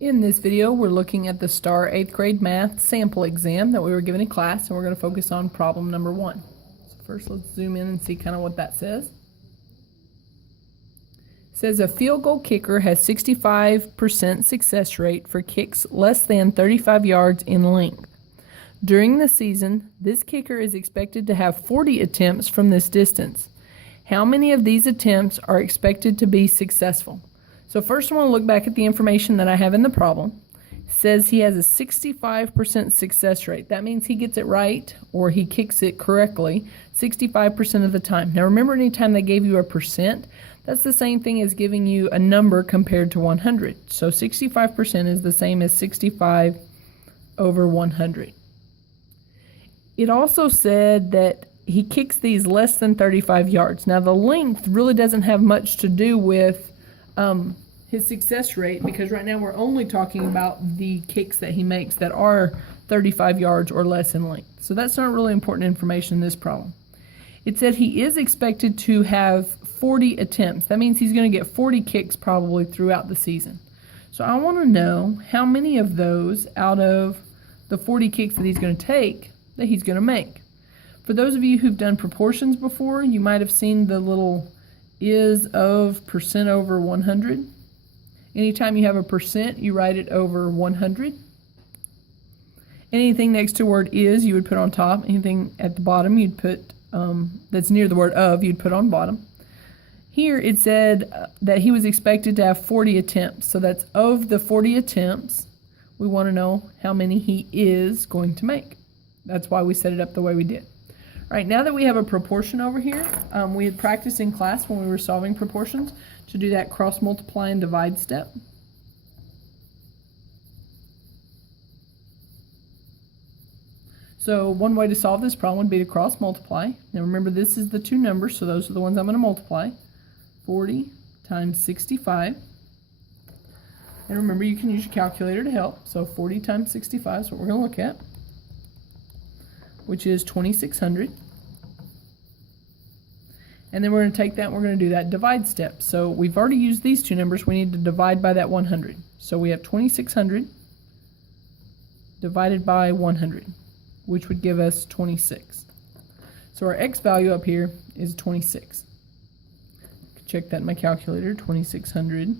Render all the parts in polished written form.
In this video, we're looking at the Staar 8th grade math sample exam that we were given in class, and we're going to focus on problem number 1. So first, let's zoom in and see kind of what that says. It says a field goal kicker has 65% success rate for kicks less than 35 yards in length. During the season, this kicker is expected to have 40 attempts from this distance. How many of these attempts are expected to be successful? So first I want to look back at the information that I have in the problem. It says he has a 65% success rate. That means he gets it right or he kicks it correctly 65% of the time. Now remember, anytime they gave you a percent, that's the same thing as giving you a number compared to 100. So 65% is the same as 65 over 100. It also said that he kicks these less than 35 yards. Now the length really doesn't have much to do with his success rate, because right now we're only talking about the kicks that he makes that are 35 yards or less in length. So that's not really important information in this problem. It said he is expected to have 40 attempts. That means he's going to get 40 kicks probably throughout the season. So I want to know how many of those out of the 40 kicks that he's going to take that he's going to make. For those of you who've done proportions before, you might have seen the little is of percent over 100. Anytime you have a percent, you write it over 100. Anything next to the word is, you would put on top. Anything at the bottom, you'd put, that's near the word of, you'd put on bottom. Here it said that he was expected to have 40 attempts. So that's of the 40 attempts, we want to know how many he is going to make. That's why we set it up the way we did. All right, now that we have a proportion over here, we had practiced in class when we were solving proportions to do that cross multiply and divide step. So one way to solve this problem would be to cross multiply. Now remember, this is the two numbers, so those are the ones I'm going to multiply. 40 times 65. And remember, you can use your calculator to help. So 40 times 65 is what we're going to look at, which is 2,600. And then we're going to take that and we're going to do that divide step. So we've already used these two numbers. We need to divide by that 100. So we have 2,600 divided by 100, which would give us 26. So our x value up here is 26. Check that in my calculator. 2,600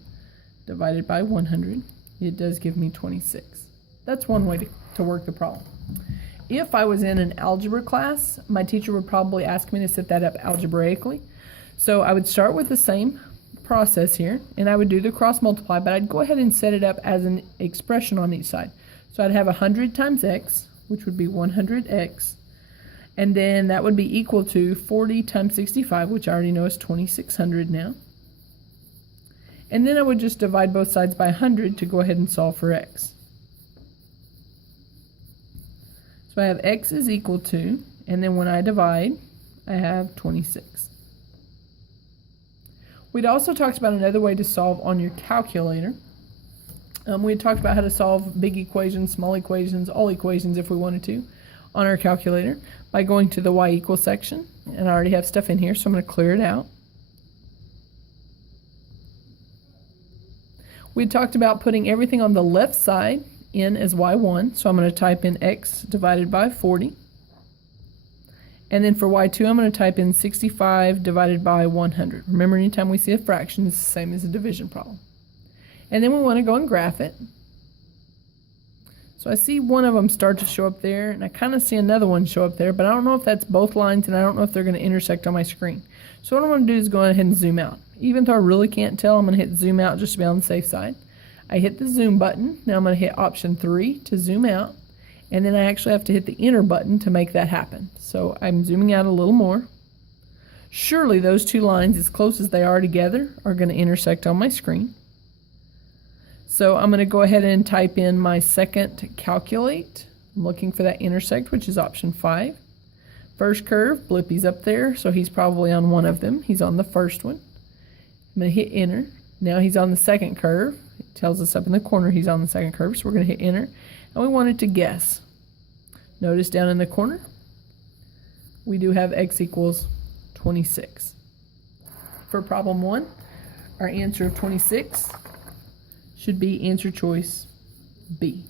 divided by 100. It does give me 26. That's one way to work the problem. If I was in an algebra class, my teacher would probably ask me to set that up algebraically. So I would start with the same process here, and I would do the cross multiply, but I'd go ahead and set it up as an expression on each side. So I'd have 100 times x, which would be 100x, and then that would be equal to 40 times 65, which I already know is 2,600 now. And then I would just divide both sides by 100 to go ahead and solve for x. So I have x is equal to, and then when I divide, I have 26. We'd also talked about another way to solve on your calculator. We had talked about how to solve big equations, small equations, all equations if we wanted to, on our calculator by going to the y equals section. And I already have stuff in here, so I'm going to clear it out. We had talked about putting everything on the left side in as y1, so I'm going to type in x divided by 40. And then for y2, I'm going to type in 65 divided by 100. Remember, anytime we see a fraction, it's the same as a division problem. And then we want to go and graph it. So I see one of them start to show up there, and I kind of see another one show up there, but I don't know if that's both lines, and I don't know if they're going to intersect on my screen. So what I'm going to do is go ahead and zoom out. Even though I really can't tell, I'm going to hit zoom out just to be on the safe side. I hit the zoom button. Now I'm going to hit option 3 to zoom out, and then I actually have to hit the enter button to make that happen. So I'm zooming out a little more. Surely those two lines, as close as they are together, are going to intersect on my screen. So I'm going to go ahead and type in my second calculate. I'm looking for that intersect, which is option 5. First curve, Blippi's up there, so he's probably on one of them. He's on the first one. I'm going to hit enter. Now he's on the second curve. It tells us up in the corner he's on the second curve, so we're going to hit enter. And we want it to guess. Notice down in the corner, we do have x equals 26. For problem 1, our answer of 26 should be answer choice B.